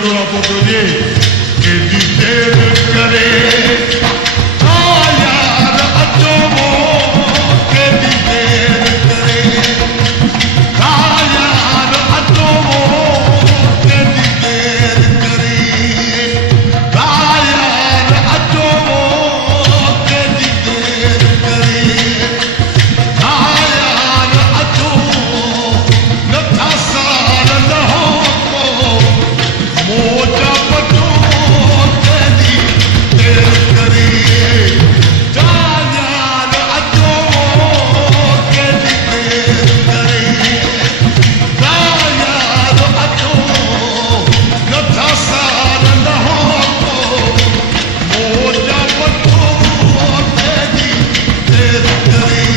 छोड़ो पुत्र जी केॾी देर करे यार अचो केॾी देर करे यार अचो केॾी देर करे यार अचो केॾी देर करे यार अचो नथा सार लहो मोजा पटो केॾी देर करे यार अचो केॾी देर करे यार अचो नथा सार लहो मोजा पटो केॾी देर करे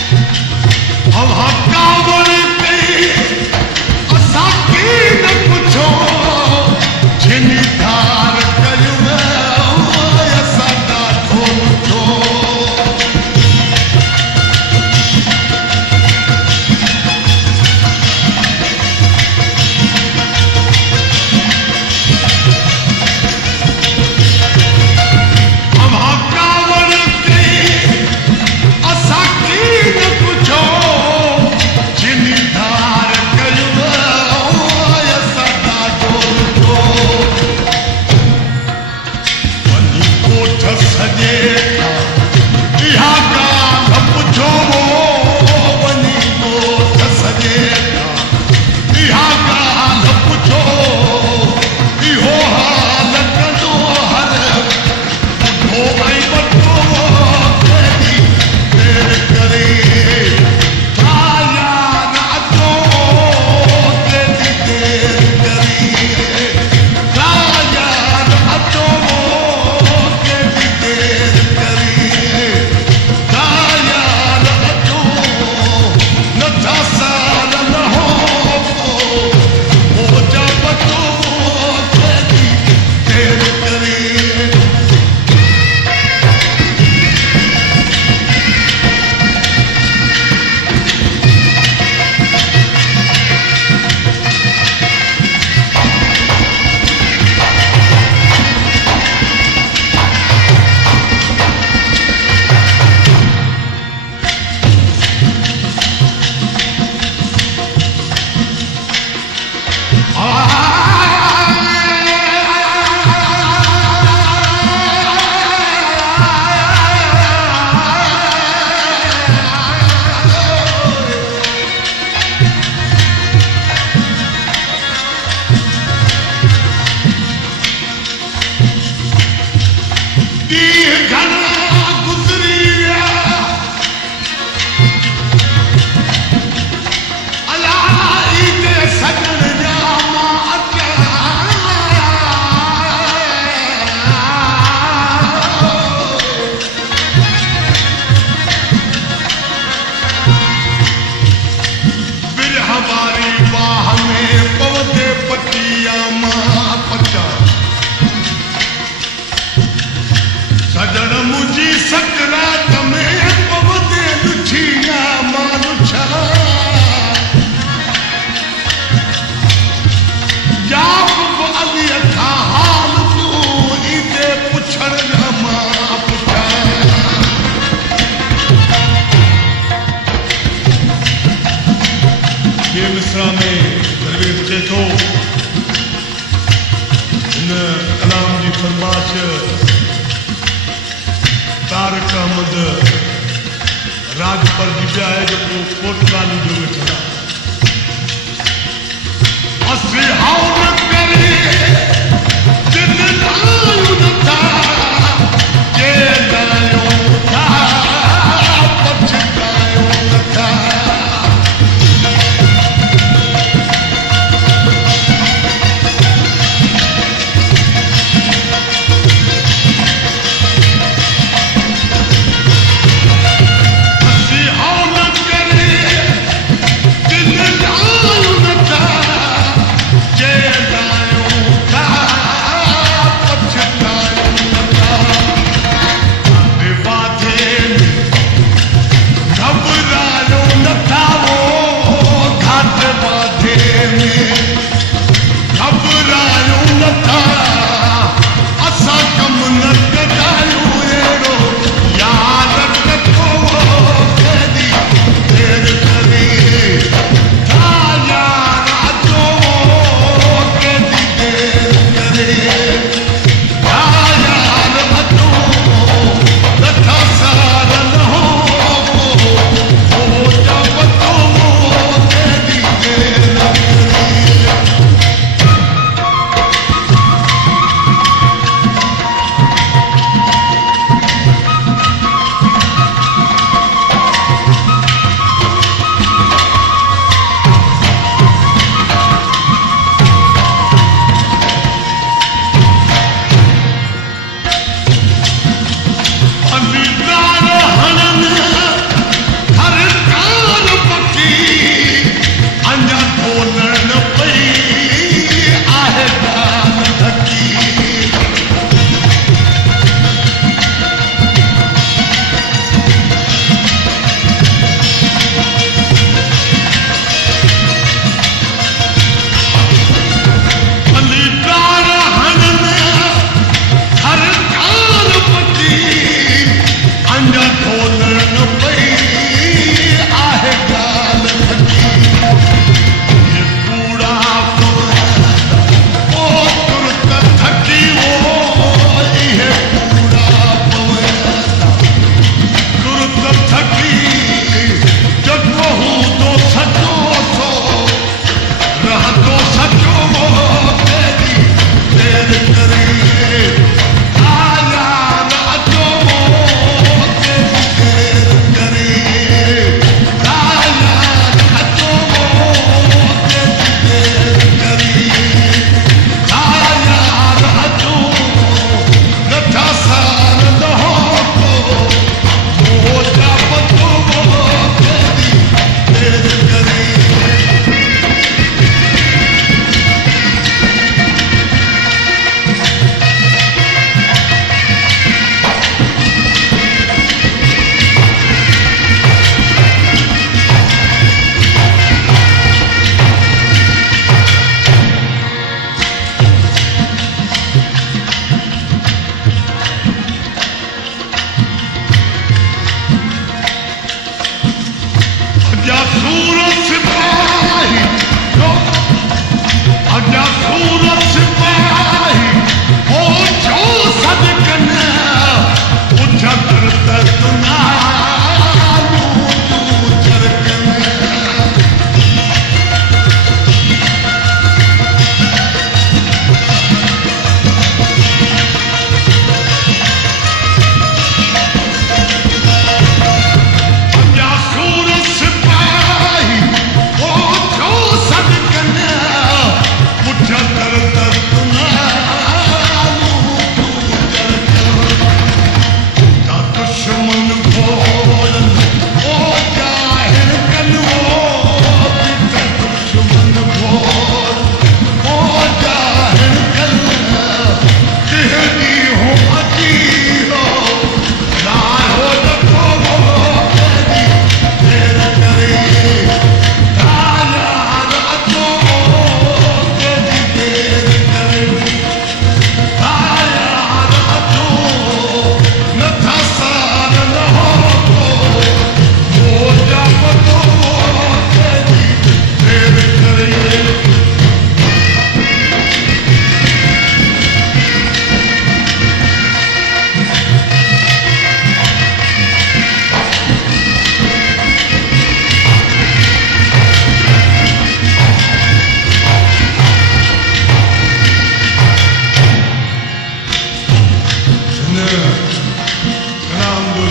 अब हक्का बोलते असां की न पुछो जिनी धार कयूं असां ॾाढो पुछो अब हक्का बोलते असां की न पुछो जिनी धार कयूं असां ॾाढो पुछो वञी कोठ सॼे इहा ॻाल्हि पुछो वञी कोठ सॼे इहा ॻाल्हि पुछो इहो हाल कंदो हर ॿुधो ऐं वठो केॾी देर करे यार अचो केॾी देर करे यार अचो केॾी देर करे यार अचो नथा सार लहो मोजा पटो केॾी देर करे ॾींहं घणा गुज़री विया अलाही ते सजण जा मां अचा बिरह वारी बाह में पवंदे पटिया मां पचा सजण मुंहिंजी सकरात में पवंदे लुछिया मां लुछा जाप अॻिए खां हाल तूं ईंदे पुछण जा मां पुछा ये मिसरा में दरवेश चए थो हिन कलाम जी फरमाश तारक अहमद राजपर जी पिया आहे जेको कोटलानी जो वेठल आहे असीं हाउ न करे जिन लायूं नथा जे लायूं था पछतायूं नथा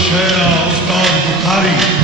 शेरा उस्ताद बुखारी